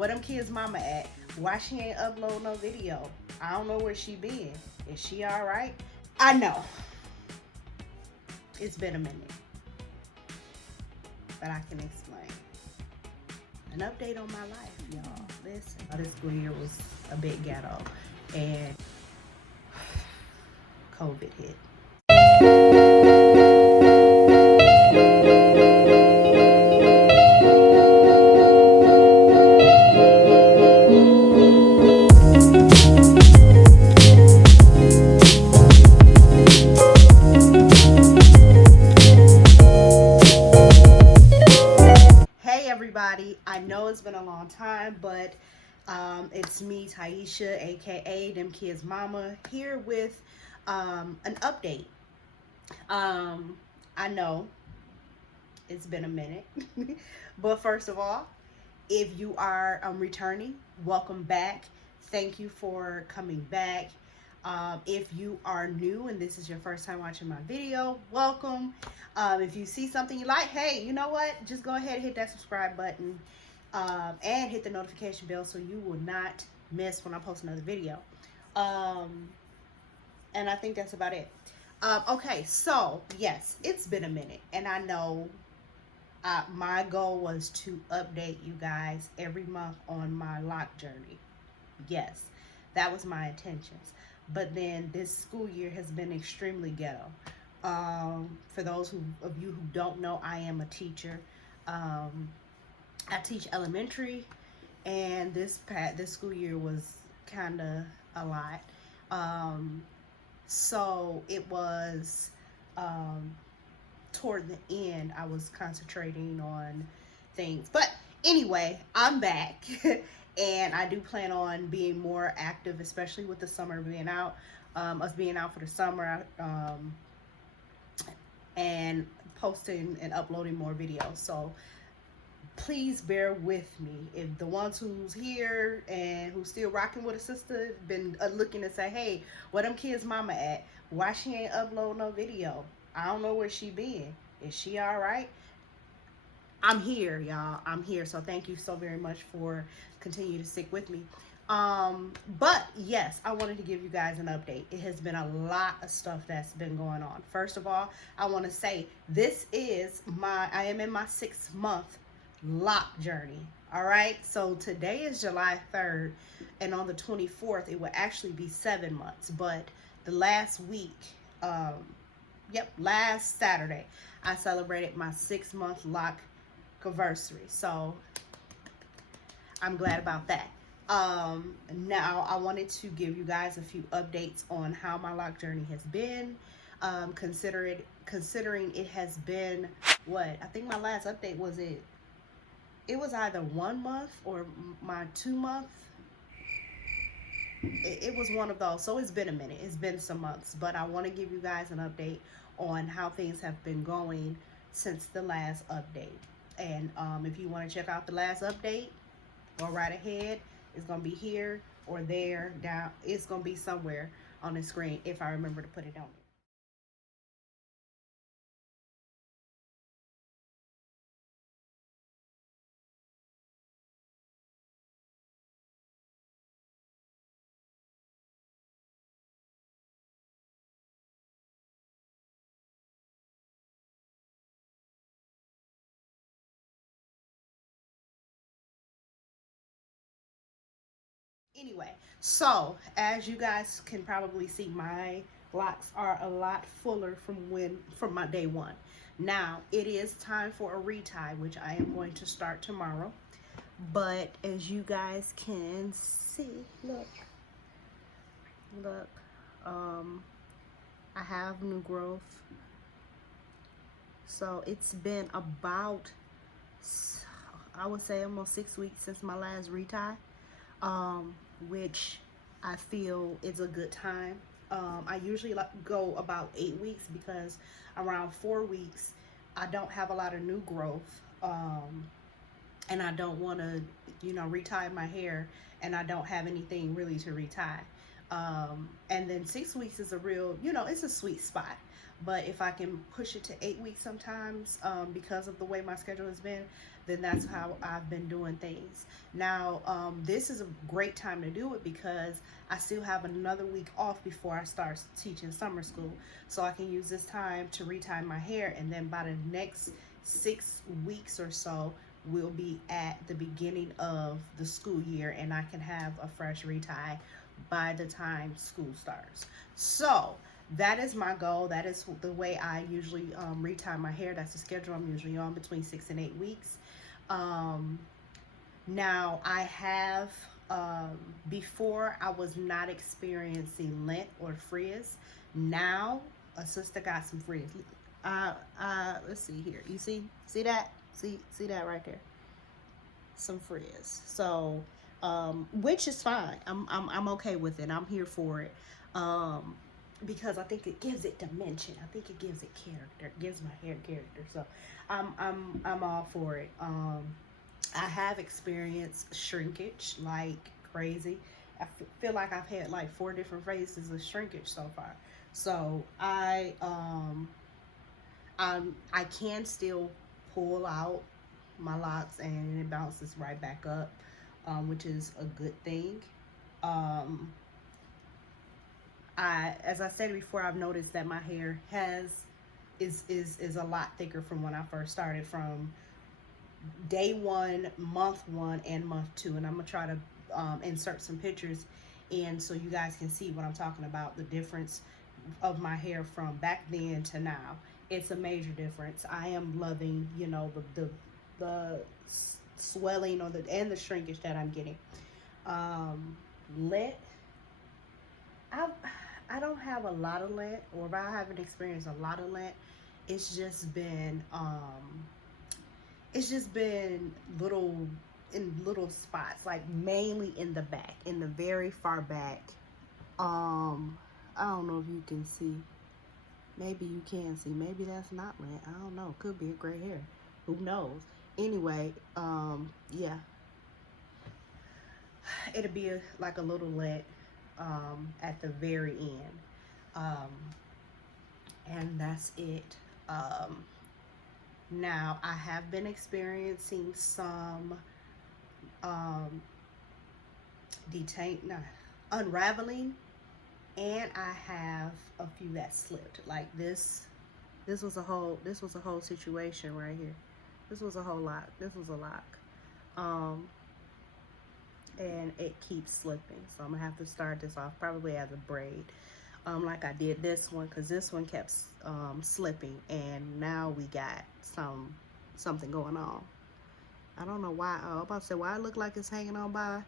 Where them kids' mama at? Why she ain't upload no video? I don't know where she been. Is she all right? I know. It's been a minute. But I can explain. An update on my life, y'all. Listen, this school year was a bit ghetto. And COVID hit. I know it's been a long time, but it's me, Taisha, aka Them Kids Mama, here with an update. I know it's been a minute, but first of all, if you are returning, welcome back. Thank you for coming back. If you are new and this is your first time watching my video, welcome. If you see something you like, hey, you know what? Just go ahead and hit that subscribe button and hit the notification bell so you will not miss when I post another video. And I think that's about it. Okay, so yes, it's been a minute, and I know my goal was to update you guys every month on my lock journey. Yes, that was my intentions. But then this school year has been extremely ghetto. For those of you who don't know, I am a teacher. I teach elementary, and this school year was kind of a lot. So it was toward the end, I was concentrating on things. But anyway, I'm back. And I do plan on being more active, especially with the summer being out, us being out for the summer, and posting and uploading more videos. So please bear with me. If the ones who's here and who's still rocking with a sister been looking to say, hey, where them kids' mama at? Why she ain't upload no video? I don't know where she been. Is she all right? I'm here, y'all. I'm here. So thank you so very much for continue to stick with me. But yes, I wanted to give you guys an update. It has been a lot of stuff that's been going on. First of all, I want to say this is I am in my 6th month lock journey. All right. So today is July 3rd, and on the 24th, it will actually be 7 months. But the last week, last Saturday, I celebrated my 6-month lock anniversary. So I'm glad about that. Now I wanted to give you guys a few updates on how my lock journey has been. Considering it has been what I think my last update was it was either 1 month or my 2 month. It was one of those. So it's been a minute. It's been some months, but I want to give you guys an update on how things have been going since the last update. And if you want to check out the last update, go right ahead. It's going to be here or there, down. It's going to be somewhere on the screen if I remember to put it on. Anyway, so as you guys can probably see, my locks are a lot fuller from my day one. Now it is time for a retie, which I am going to start tomorrow. But as you guys can see, look, I have new growth. So it's been about, I would say, almost 6 weeks since my last retie. Which I feel is a good time. I usually go about 8 weeks because around 4 weeks I don't have a lot of new growth, and I don't want to, retie my hair, and I don't have anything really to retie. And then 6 weeks is a real, it's a sweet spot. but if I can push it to 8 weeks sometimes, because of the way my schedule has been, then that's how I've been doing things. Now, this is a great time to do it because I still have another week off before I start teaching summer school. So I can use this time to retie my hair, and then by the next 6 weeks or so, we'll be at the beginning of the school year, and I can have a fresh retie by the time school starts. So that is my goal. That is the way I usually retie my hair. That's the schedule I'm usually on, between 6 and 8 weeks. Now I have, before I was not experiencing lint or frizz. Now a sister got some frizz. Let's see here. You see that? See that right there? Some frizz. So, which is fine. I'm okay with it. I'm here for it. Because I think it gives it dimension. I think it gives it character. It gives my hair character. So, I'm all for it. I have experienced shrinkage like crazy. I feel like I've had like 4 different phases of shrinkage so far. So I can still pull out my locks and it bounces right back up, which is a good thing. As I said before, I've noticed that my hair is a lot thicker from when I first started, from day 1, month 1, and month 2. And I'm gonna try to insert some pictures in so you guys can see what I'm talking about, the difference of my hair from back then to now. It's a major difference. I am loving, you know, the swelling or the shrinkage that I'm getting. Lint, I don't have a lot of lint, or if I haven't experienced a lot of lint, it's just been little spots, like mainly in the back, in the very far back. I don't know if you can see. Maybe you can see. Maybe that's not lint. I don't know. Could be a gray hair. Who knows? Anyway, yeah. It'll be like a little lint at the very end. And that's it. Now, I have been experiencing some unraveling, and I have a few that slipped. Like this was a whole situation right here. This was a whole lot. This was a lock. And it keeps slipping. So I'm gonna have to start this off probably as a braid. Like I did this one, because this one kept slipping, and now we got something going on. I don't know why. I'm about to say, why it look like it's hanging on by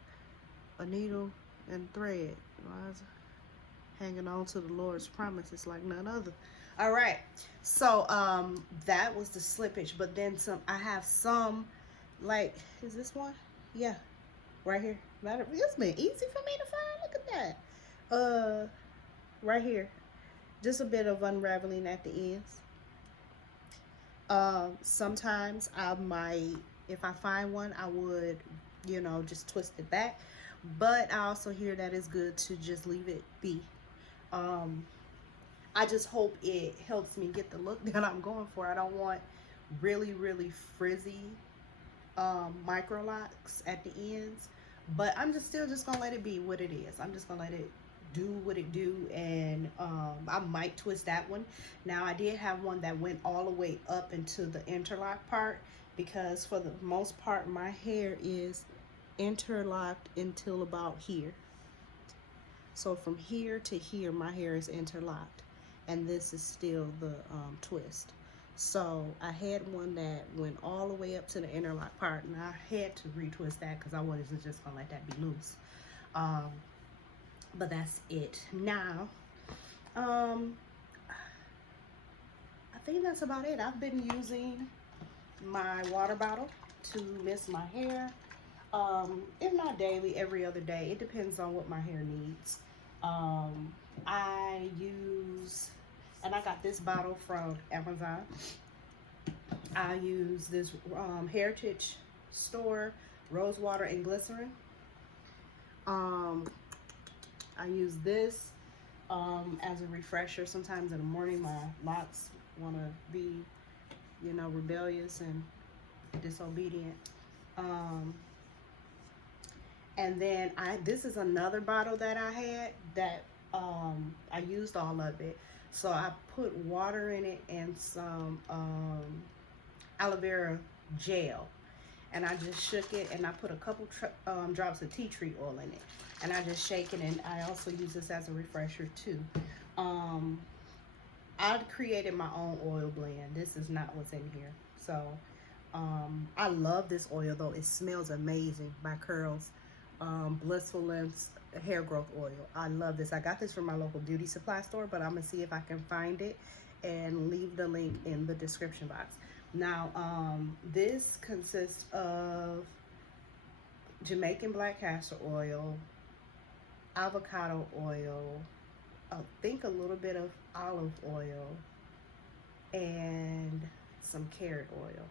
a needle and thread. Why is it hanging on to the Lord's promises like none other? All right, so that was the slippage, but then some. I have some, like, is this one? Yeah, right here. It's been easy for me to find. Look at that. Right here, just a bit of unraveling at the ends. Sometimes I might, if I find one, I would, you know, just twist it back. But I also hear that it's good to just leave it be. I just hope it helps me get the look that I'm going for. I don't want really, really frizzy micro locks at the ends. But I'm still just gonna let it be what it is. I'm just gonna let it do what it do, and I might twist that one. Now, I did have one that went all the way up into the interlock part, because for the most part my hair is interlocked until about here. So from here to here my hair is interlocked, and this is still the twist. So I had one that went all the way up to the interlock part, and I had to retwist that because I wasn't just gonna let that be loose. But that's it. Now, I think that's about it. I've been using my water bottle to mist my hair. If not daily, every other day. It depends on what my hair needs. I use, and I got this bottle from Amazon. I use this Heritage Store rose water and glycerin. I use this as a refresher. Sometimes in the morning my locks want to be, you know, rebellious and disobedient. Um, and then this is another bottle that I had that I used all of it. So I put water in it and some aloe vera gel, and I just shook it, and I put a couple drops of tea tree oil in it, and I just shake it. And I also use this as a refresher too. I created my own oil blend. This is not what's in here. So I love this oil though. It smells amazing by Curls. Blissful Lengths hair growth oil. I love this. I got this from my local beauty supply store, but I'm gonna see if I can find it and leave the link in the description box. Now, this consists of Jamaican black castor oil, avocado oil, I think a little bit of olive oil, and some carrot oil.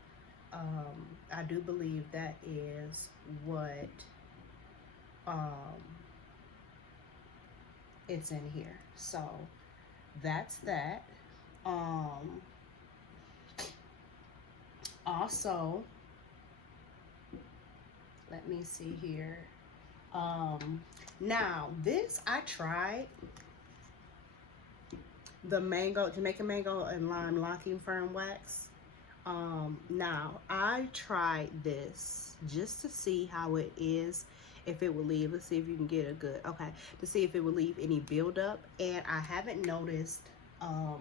I do believe that is what it's in here. So that's that. Also, let me see here. Now this I tried the Jamaican mango and lime locking firm wax. Now I tried this just to see how it is, if it will leave. Let's see if you can get a good, okay, to see if it will leave any buildup. And I haven't noticed I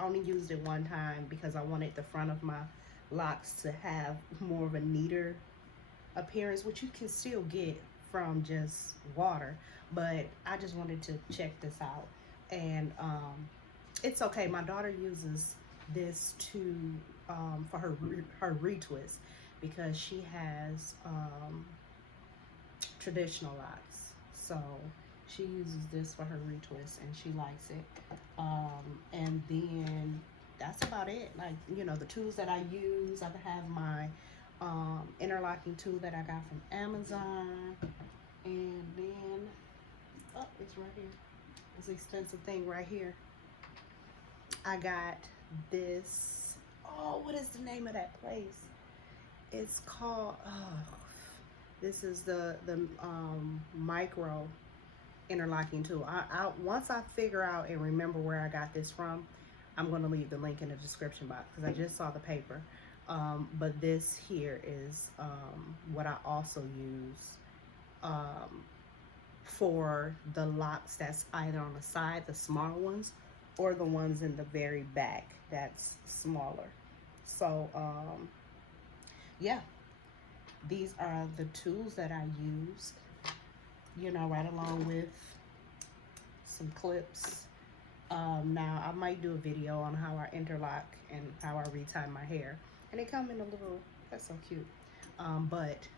only used it one time because I wanted the front of my locks to have more of a neater appearance, which you can still get from just water, but I just wanted to check this out. And it's okay. My daughter uses this to for her retwist, because she has traditional locks, so she uses this for her retwist and she likes it. And then that's about it. Like, you know, the tools that I use, I have my interlocking tool that I got from Amazon, and then it's right here. This extensive thing right here. I got this. Oh, what is the name of that place? It's called. This is the micro interlocking tool. Once I figure out and remember where I got this from, I'm going to leave the link in the description box, because I just saw the paper. But this here is what I also use for the locks that's either on the side, the smaller ones, or the ones in the very back that's smaller. So yeah, these are the tools that I used, you know, right along with some clips. Now I might do a video on how I interlock and how I retie my hair, and they come in a little, that's so cute. But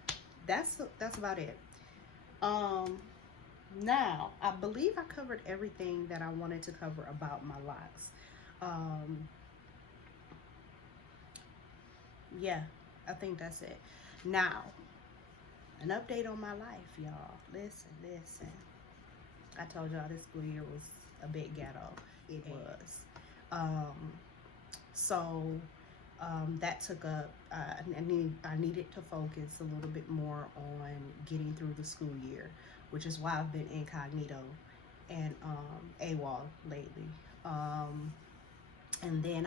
that's about it. Now I believe I covered everything that I wanted to cover about my locks. Yeah, I think that's it. Now, an update on my life, y'all. Listen. I told y'all this school year was a bit ghetto. It was. That took up, I needed to focus a little bit more on getting through the school year, which is why I've been incognito and AWOL lately. And then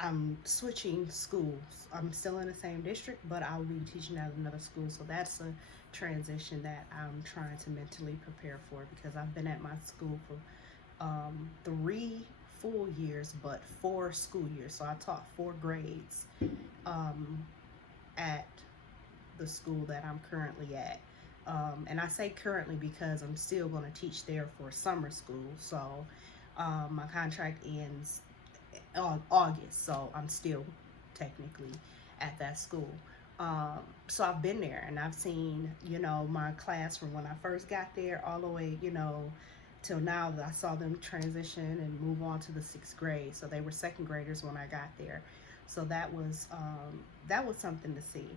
I'm switching schools. I'm still in the same district, but I'll be teaching at another school. So that's a transition that I'm trying to mentally prepare for, because I've been at my school for 3 full years, but 4 school years. So I taught 4 grades at the school that I'm currently at. And I say currently because I'm still going to teach there for summer school. So my contract ends on August, so I'm still technically at that school. So I've been there, and I've seen, you know, my class from when I first got there all the way, you know, till now. I saw them transition and move on to the 6th grade. So they were 2nd graders when I got there. So that was something to see.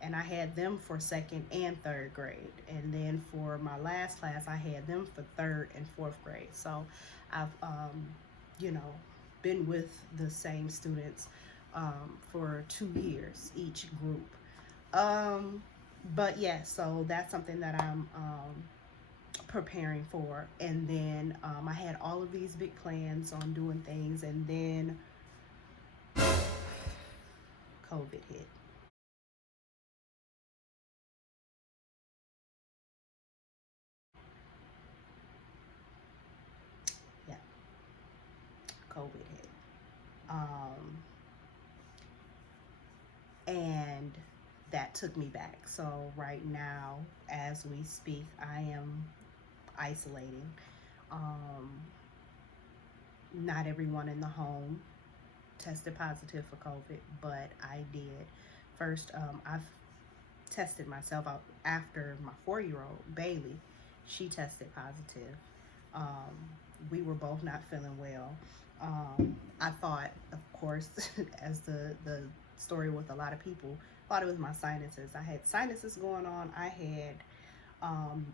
and I had them for second and third grade. And then for my last class, I had them for third and fourth grade. So I've, you know, been with the same students for 2 years each group. Um, but yeah, so that's something that I'm preparing for. And then I had all of these big plans on doing things, and then COVID hit. Yeah, COVID hit. Um, and that took me back. So right now, as we speak, I am isolating. Um, Not everyone in the home tested positive for COVID, but I did. First, I've tested myself out after my 4 year old, Bailey. She tested positive. Um, we were both not feeling well. I thought, of course, as the story with a lot of people, thought it was my sinuses. I had sinuses going on. I had um,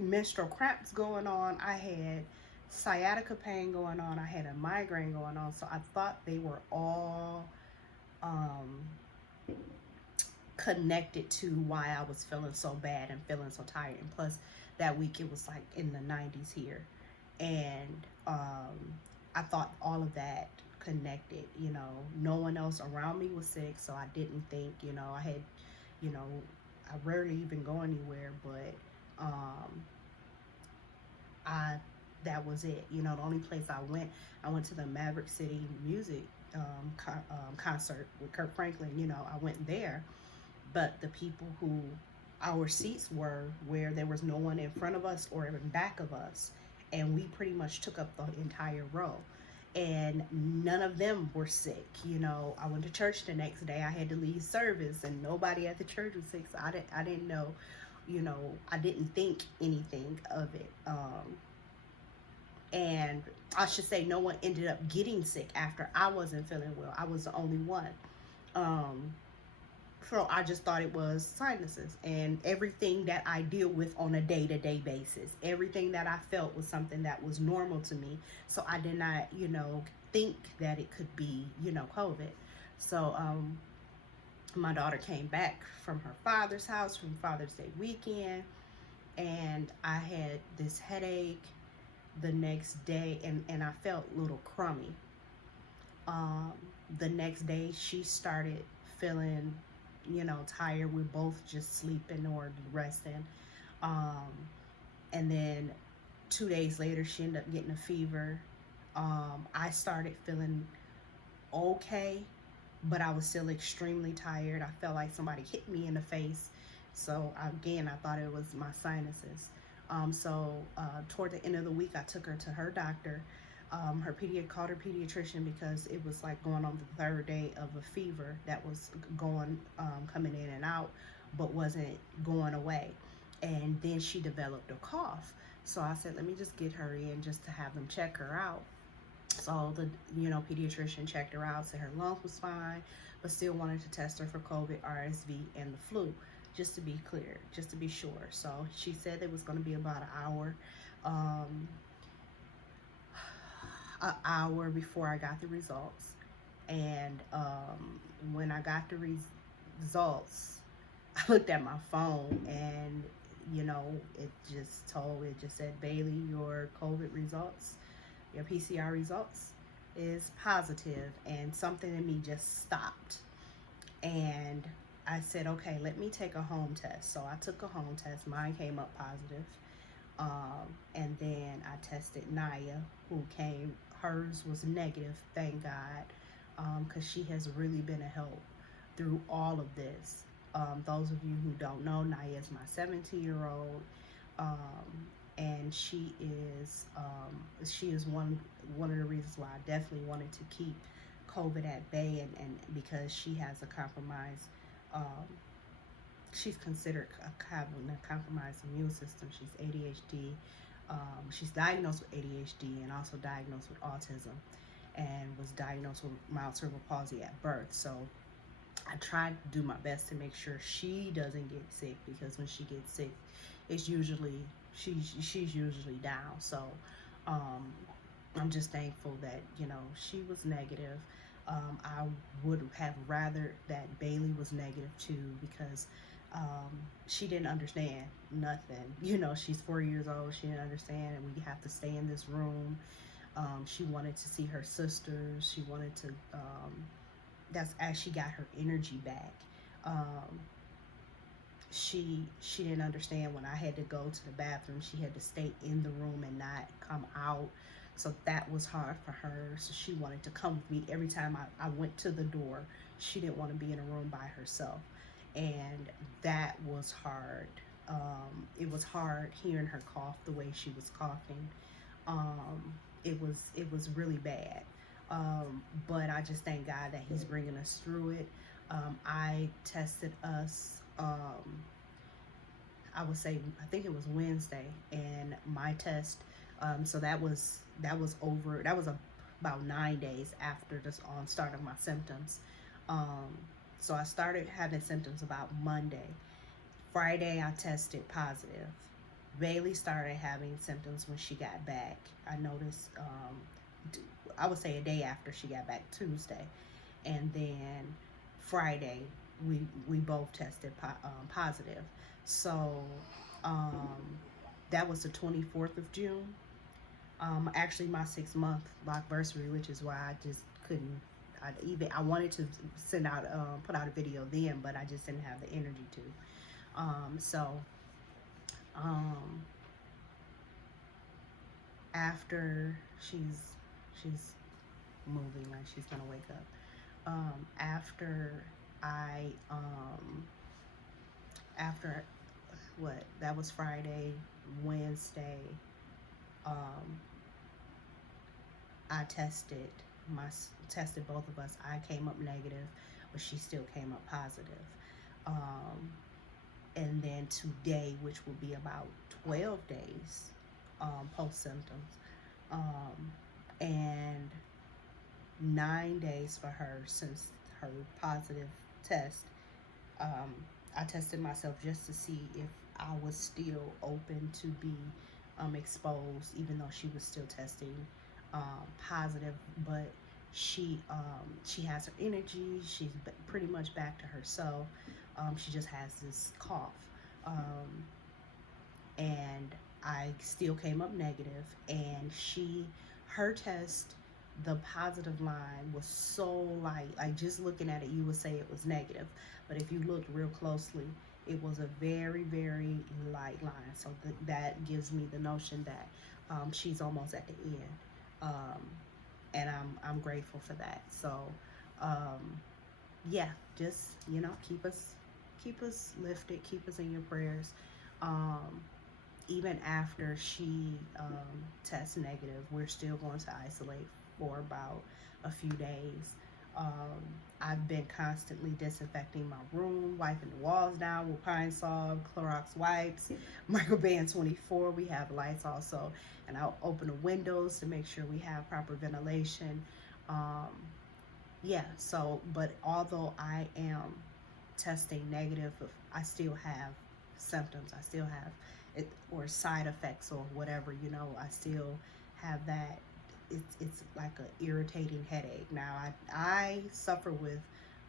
menstrual cramps going on. I had sciatica pain going on. I had a migraine going on. So I thought they were all um, connected to why I was feeling so bad and feeling so tired. And plus, that week it was like in the 90s here. And I thought all of that connected. No one else around me was sick. So I didn't think, I had, you know, I rarely even go anywhere, but um, I that was it. The only place I went to the Maverick City Music concert with Kirk Franklin. I went there, but the people who our seats were where there was no one in front of us or in back of us, and we pretty much took up the entire row. And none of them were sick. I went to church the next day. I had to leave service, and nobody at the church was sick. So I didn't know. I didn't think anything of it. And I should say, no one ended up getting sick after I wasn't feeling well. I was the only one. Um, so I just thought it was sinuses, and everything that I deal with on a day-to-day basis. Everything that I felt was something that was normal to me. So I did not, think that it could be, COVID. So my daughter came back from her father's house from Father's Day weekend, and I had this headache the next day, and I felt a little crummy. Um, the next day, she started feeling, tired. We're both just sleeping or resting. Um, and then 2 days later, she ended up getting a fever. I started feeling okay, but I was still extremely tired. I felt like somebody hit me in the face. So again, I thought it was my sinuses. Toward the end of the week, I took her to her doctor. Called her pediatrician because it was like going on the third day of a fever that was coming in and out, but wasn't going away. And then she developed a cough. So I said, let me just get her in just to have them check her out. So the pediatrician checked her out, said her lungs was fine, but still wanted to test her for COVID, RSV, and the flu, just to be clear, just to be sure. So she said it was going to be about um, an hour before I got the results. And when I got the results, I looked at my phone, and it just said, Bailey, your COVID results, your PCR results is positive. And something in me just stopped, and I said, okay, let me take a home test. So I took a home test. Mine came up positive. And then I tested Naya, who hers was negative, thank God, because she has really been a help through all of this. Those of you who don't know, Naya is my 17-year-old, and she is one of the reasons why I definitely wanted to keep COVID at bay, and because she has a compromised, she's considered having a compromised immune system. She's ADHD. She's diagnosed with ADHD and also diagnosed with autism, and was diagnosed with mild cerebral palsy at birth. So I try to do my best to make sure she doesn't get sick, because when she gets sick, it's usually she's usually down. So um, I'm just thankful that, you know, she was negative. I would have rather that Bailey was negative too, because she didn't understand nothing. You know, she's 4 years old. She didn't understand, and we have to stay in this room. She wanted to see her sisters. She wanted to. That's as she got her energy back. Um, she didn't understand when I had to go to the bathroom. She had to stay in the room and not come out. So that was hard for her. So she wanted to come with me every time I went to the door. She didn't want to be in a room by herself. And that was hard. It was hard hearing her cough the way she was coughing. It was really bad. But I just thank God that He's bringing us through it. I tested us. I would say, I think it was Wednesday, and my test. So that was over. That was about 9 days after the start of my symptoms. Um, so I started having symptoms about Monday. Friday, I tested positive. Bailey started having symptoms when she got back. I noticed, I would say a day after she got back, Tuesday. And then Friday, we both tested positive. So um, that was the 24th of June. Actually, my 6 month anniversary, which is why I just couldn't. I wanted to send out put out a video then, but I just didn't have the energy to. So um, after she's moving like she's gonna wake up. After I after what, that was Friday, Wednesday. Um, I tested both of us. I came up negative, but she still came up positive. Um, and then today, which will be about 12 days post symptoms, and 9 days for her since her positive test. Um, I tested myself just to see if I was still open to be exposed, even though she was still testing positive. But she has her energy. She's pretty much back to herself. She just has this cough, and I still came up negative. And her test, the positive line was so light. Like, just looking at it, you would say it was negative, but if you looked real closely, it was a very, very light line. So that gives me the notion that she's almost at the end, and I'm grateful for that. So yeah, just, keep us lifted, keep us in your prayers. Um, Even after she tests negative, we're still going to isolate for about a few days. Um, I've been constantly disinfecting my room, wiping the walls down with Pine Sol, Clorox wipes, Microban 24. We have lights also, and I'll open the windows to make sure we have proper ventilation. Um, yeah, so, but although I am testing negative, I still have symptoms. I still have it, or side effects or whatever, I still have that. It's like a irritating headache. Now I suffer with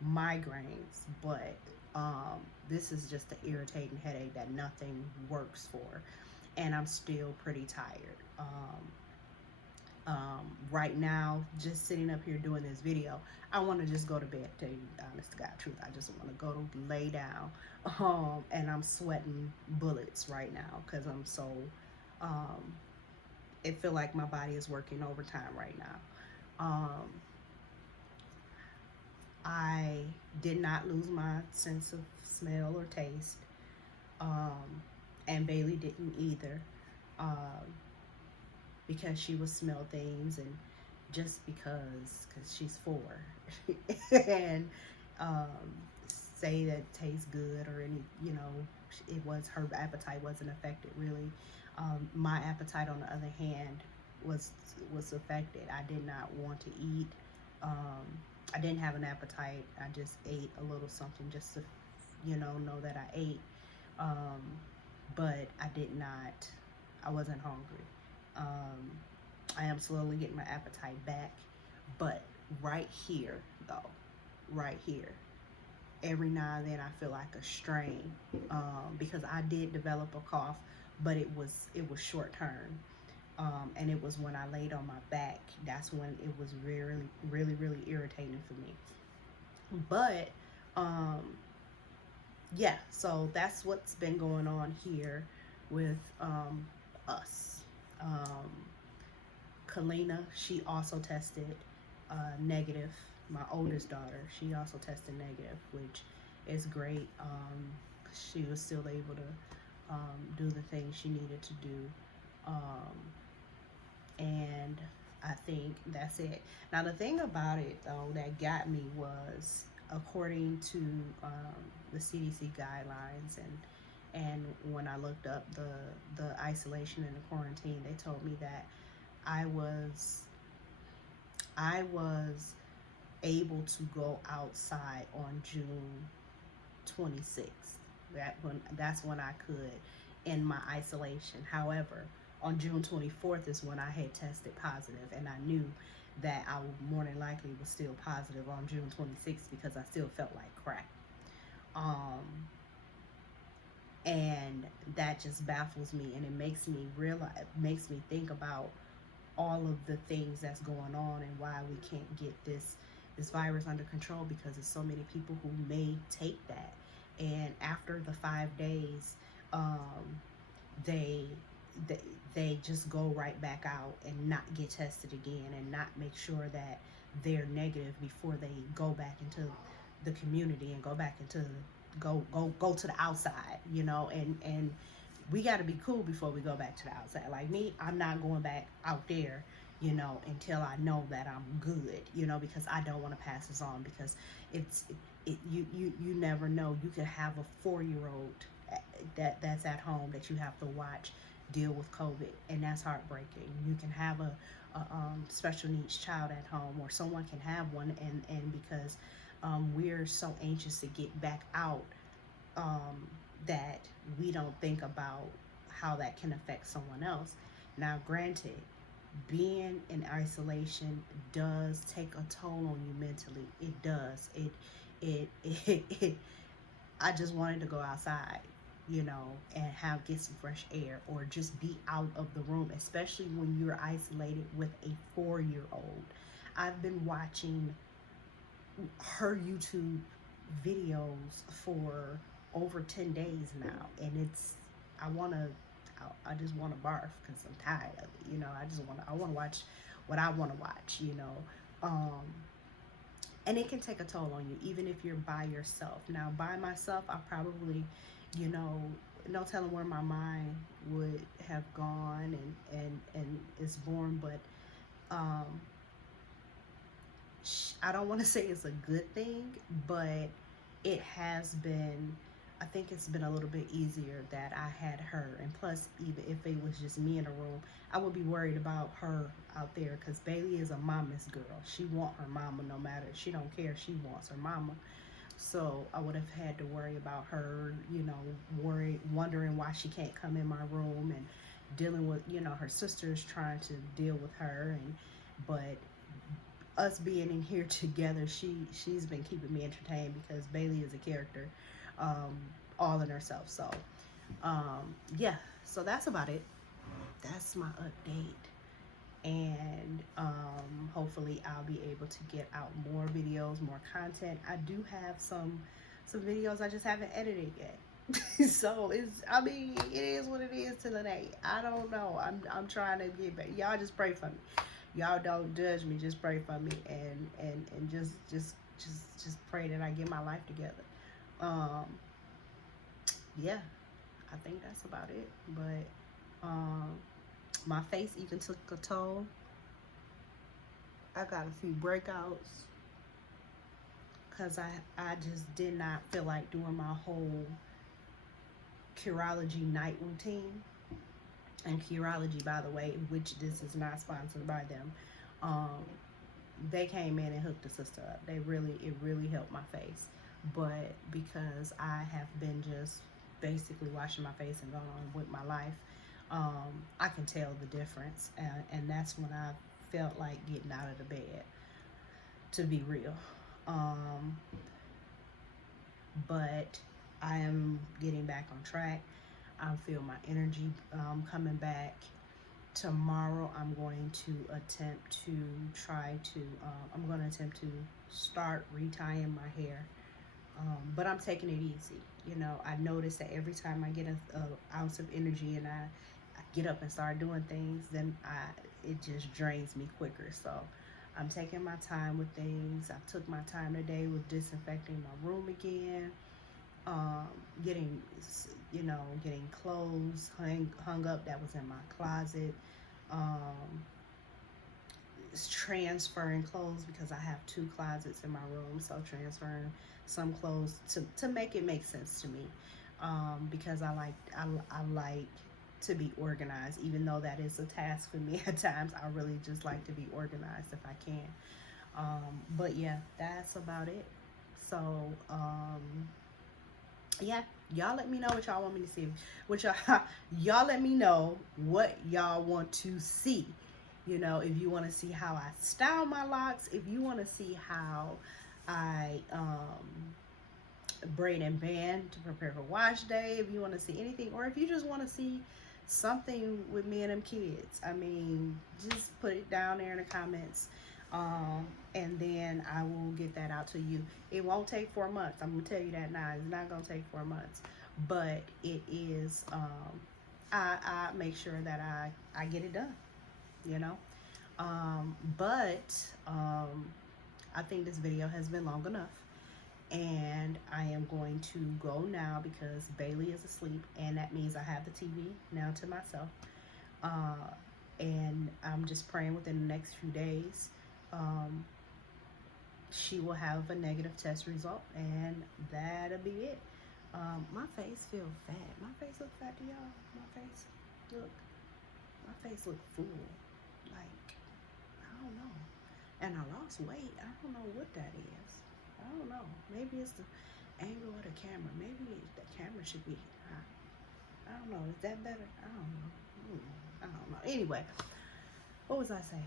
migraines, but this is just an irritating headache that nothing works for, and I'm still pretty tired. Right now, just sitting up here doing this video, I want to just go to bed. Tell you the honest to God truth, I just want to go to lay down. And I'm sweating bullets right now because I'm so. It feel like my body is working overtime right now. I did not lose my sense of smell or taste, and Bailey didn't either. Because she would smell things, and just because she's 4 and say that it tastes good or any, her appetite wasn't affected really. My appetite, on the other hand, was affected. I did not want to eat. I didn't have an appetite. I just ate a little something just to, know that I ate. Um, but I did not, I wasn't hungry. Um, I am slowly getting my appetite back. But right here, though, right here, every now and then I feel like a strain, because I did develop a cough, but it was short term. And it was when I laid on my back. That's when it was really, really, really irritating for me. But um, yeah, so that's what's been going on here with us. Um, Kalina, she also tested negative. My oldest daughter, she also tested negative, which is great. She was still able to do the things she needed to do. Um, and I think that's it. Now, the thing about it, though, that got me was, according to the CDC guidelines, and when I looked up the isolation and the quarantine, they told me that I was I was able to go outside on June 26th. That's when I could in my isolation. However, on June 24th is when I had tested positive, and I knew that I would more than likely was still positive on June 26th because I still felt like crap. Um, and that just baffles me, and it makes me think about all of the things that's going on and why we can't get this virus under control, because there's so many people who may take that, and after the 5 days, um, they they they just go right back out and not get tested again, and not make sure that they're negative before they go back into the community and go back into go to the outside, and we got to be cool before we go back to the outside. Like me, I'm not going back out there, until I know that I'm good, because I don't want to pass this on, because it's you never know. You could have a 4-year old that's at home that you have to watch deal with COVID, and that's heartbreaking. You can have a special needs child at home, or someone can have one, and because we're so anxious to get back out, that we don't think about how that can affect someone else. Now, granted, being in isolation does take a toll on you mentally. It does. It I just wanted to go outside, and get some fresh air, or just be out of the room, especially when you're isolated with a 4-year-old. I've been watching her YouTube videos for over 10 days now, and I just want to barf because I'm tired of it. I want to watch what I want to watch, um, and it can take a toll on you, even if you're by yourself. Now, by myself, I probably, no telling where my mind would have gone, and it's born, but um, I don't want to say it's a good thing, but it has been, I think it's been a little bit easier that I had her. And plus, even if it was just me in a room, I would be worried about her out there, because Bailey is a mama's girl. She want her mama no matter. She don't care. She wants her mama. So I would have had to worry about her, wondering why she can't come in my room, and dealing with, her sisters trying to deal with her. But us being in here together, she's been keeping me entertained, because Bailey is a character, all in herself. So yeah, so that's about it. That's my update, and hopefully I'll be able to get out more videos, more content. I do have some videos I just haven't edited yet. So it is what it is till today. I don't know. I'm trying to get back. Y'all just pray for me. Y'all don't judge me. Just pray for me, and just pray that I get my life together. Yeah, I think that's about it. But my face even took a toll. I got a few breakouts because I just did not feel like doing my whole Curology night routine. And Curology, by the way, which this is not sponsored by them, they came in and hooked the sister up. It really helped my face. But because I have been just basically washing my face and going on with my life, I can tell the difference. And that's when I felt like getting out of the bed, to be real. But I am getting back on track. I feel my energy coming back. Tomorrow I'm going to attempt to start retying my hair. But I'm taking it easy. You know, I notice that every time I get a ounce of energy and I get up and start doing things, then it just drains me quicker. So I'm taking my time with things. I took my time today with disinfecting my room again, getting clothes hung up that was in my closet, transferring clothes because I have 2 closets in my room, so transferring some clothes to make it make sense to me, because I like to be organized, even though that is a task for me at times. I really just like to be organized if I can. But yeah, that's about it. So yeah, y'all let me know what y'all want me to see. Y'all let me know what y'all want to see. You know, if you want to see how I style my locks, if you want to see how I braid and band to prepare for wash day, if you want to see anything, or if you just want to see something with me and them kids, I mean, just put it down there in the comments, and then I will get that out to you. It won't take 4 months. I'm gonna tell you that now. It's not gonna take 4 months, but it is. I make sure that I get it done. You know, but I think this video has been long enough, and I am going to go now because Bailey is asleep, and that means I have the TV now to myself. And I'm just praying within the next few days she will have a negative test result, and that'll be it. My face feels fat. My face look fat to y'all. My face look full. Like, I don't know. And I lost weight. I don't know what that is. I don't know. Maybe it's the angle of the camera. Maybe the camera should be high. I don't know. Is that better? I don't know. I don't know. Anyway, what was I saying?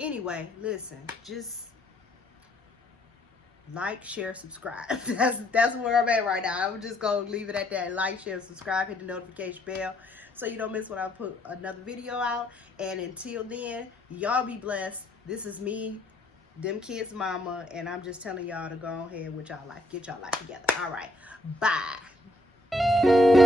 Anyway, listen. Just like, share, subscribe. That's where I'm at right now. I'm just gonna leave it at that. Like, share, subscribe, hit the notification bell so you don't miss when I put another video out. And until then, y'all be blessed. This is me, them kids' mama, and I'm just telling y'all to go ahead with y'all life. Get y'all life together. All right. Bye.